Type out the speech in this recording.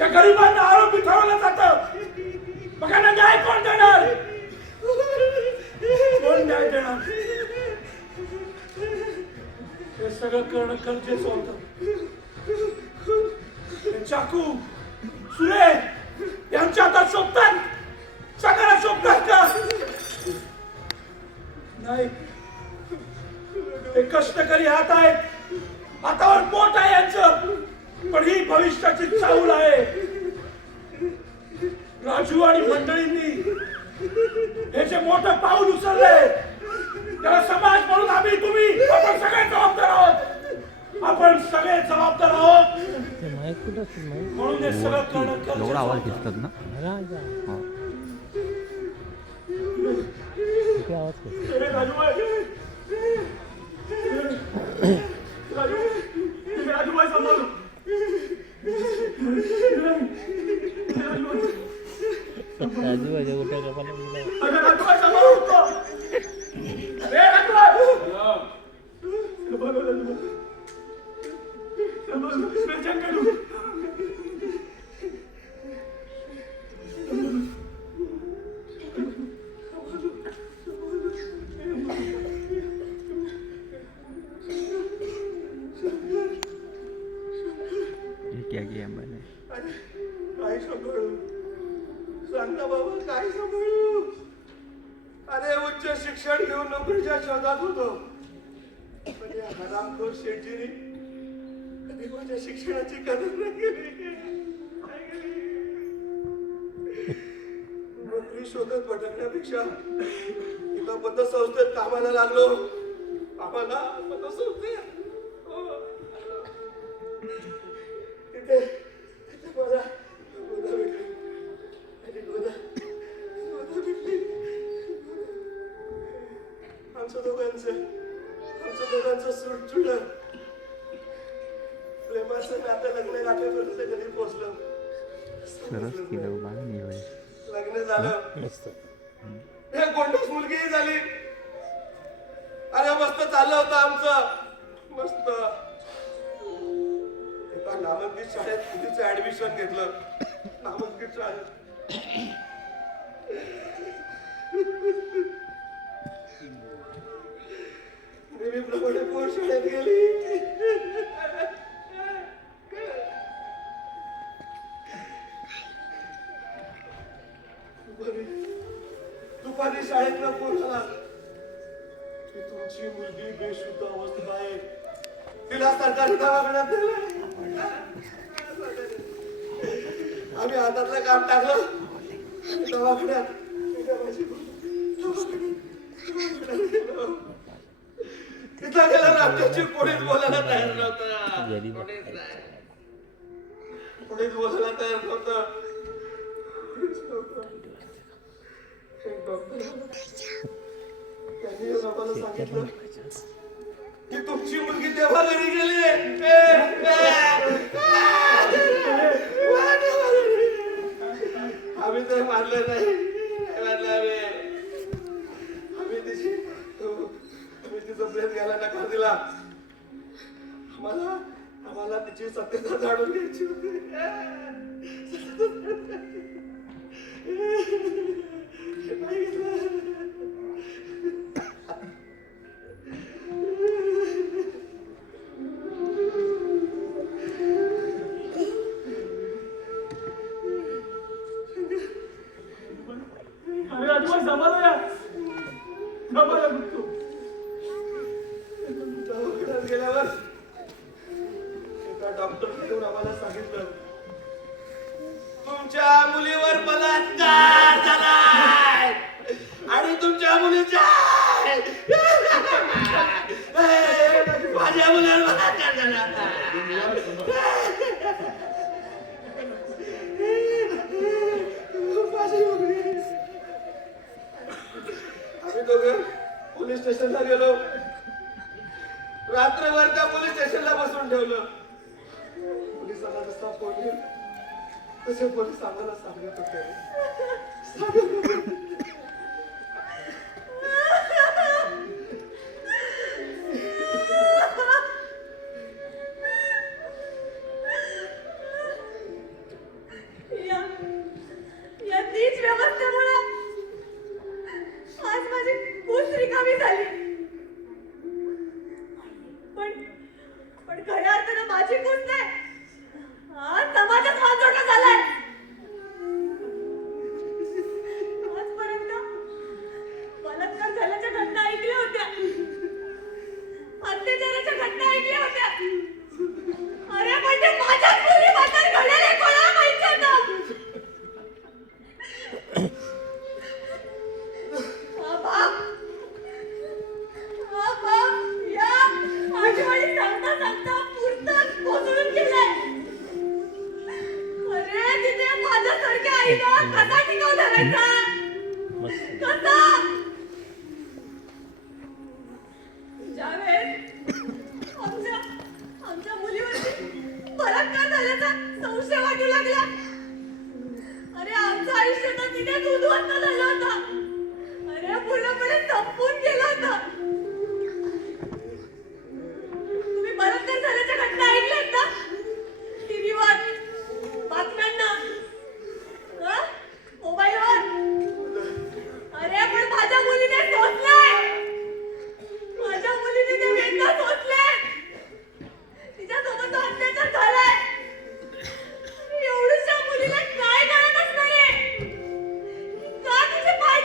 त्या गरिबांना आरोपी ठरवलं जातं. मग यांना न्याय कोण देणार? कोण न्याय देणार? हे सगळं करणं गरजेचं होतं. चाकू सुरे यांच्या हातात शोभतात, सगळ्याला शोभतात का? नाही. हे कष्टकरी हात आहेत, हातावर पोट आहे यांचं, पण ही भविष्याची चाहूल आहे. राजू आणि मंडळींनी हे जे मोठं पाऊल उचललंय त्याला समाज म्हणून आम्ही तुम्ही आपण सगळे जबाबदार आहोत. आपण सगळे जबाबदार आहोत. म्हणून हे सगळं करणं एवढा आवाज घेतात ना. राजूबाई सांभाळून राजूबाईच्या गोट्या कपाला क्या किया मैंने? काय सांभाळू? सांग ना बाबा, काय सांभाळू? अरे उच्च शिक्षण घेऊन नोकरीच्या शोधात होतो, पण या हरामखोर शेठजीने कधी माझ्या शिक्षणाची कदर नाही केली. नोकरी शोधत भटकण्यापेक्षा एका पतसंस्थेत कामाला लागलो. आम्हाला पतसंस्थेत तिथे मला गोदा भेटली आणि गोदा भेटली. आमचं दोघांचं सूट जुळलं. प्रेमाचं नातं लग्न गाठेपर्यंत कधी पोहोचलं. सरस केलं बाळा मी होय. लग्न झालं, एक गोंडस मुलगीही झाली. अरे मस्त चाललं होतं आमचं, मस्त. एका नामांकित शाळेत मुलीचं ऍडमिशन घेतलं. नामांकित शाळेत नेहमीप्रमाणे पोर शाळेत गेली. दुपारी शाळेतला फोन आला की तुमची मुलगी बेशुद्ध अवस्थेत आहे, तिला सरकारी दवाखान्यात नेलंय. आम्ही हातातलं काम टाकलं, दवाखान्यात तिथं गेला. आमच्याची कोणीच बोलायला तयार नव्हतं. कोणीच बोलायला तयार नव्हतं. त्यांनी आम्हाला सांगितलं की तुमची मुलगी तेव्हा घरी गेली. आम्ही तर मानलं नाही. आम्ही तिचा प्रेत घ्यायला नकार दिला. आम्हाला तिची सत्यता जाणून घ्यायची होती. गेल्यावर एका डॉक्टरने येऊन आम्हाला सांगितलं तुमच्या मुलीवर बलात्कार झालाय आणि तुमच्या मुलीच्या माझ्या मुलावर बलात्कार झाला. आम्ही दोघं पोलीस स्टेशनला गेलो. रात्रभर त्या पोलीस स्टेशनला बसून ठेवलं. पोलिसांना जसा फोन येईल तसे पोलीस आम्हाला सांगत होते. हिला कसा टिकाव धरायचा? मस्त कसा? जावेद, आमच्या मुलीवरती बलात्कार झाल्याचा संशय वाटू लागला. अरे आमचं आयुष्य तर तिने उद्ध्वस्त झालं होतं. अरे पूर्णपणे संपून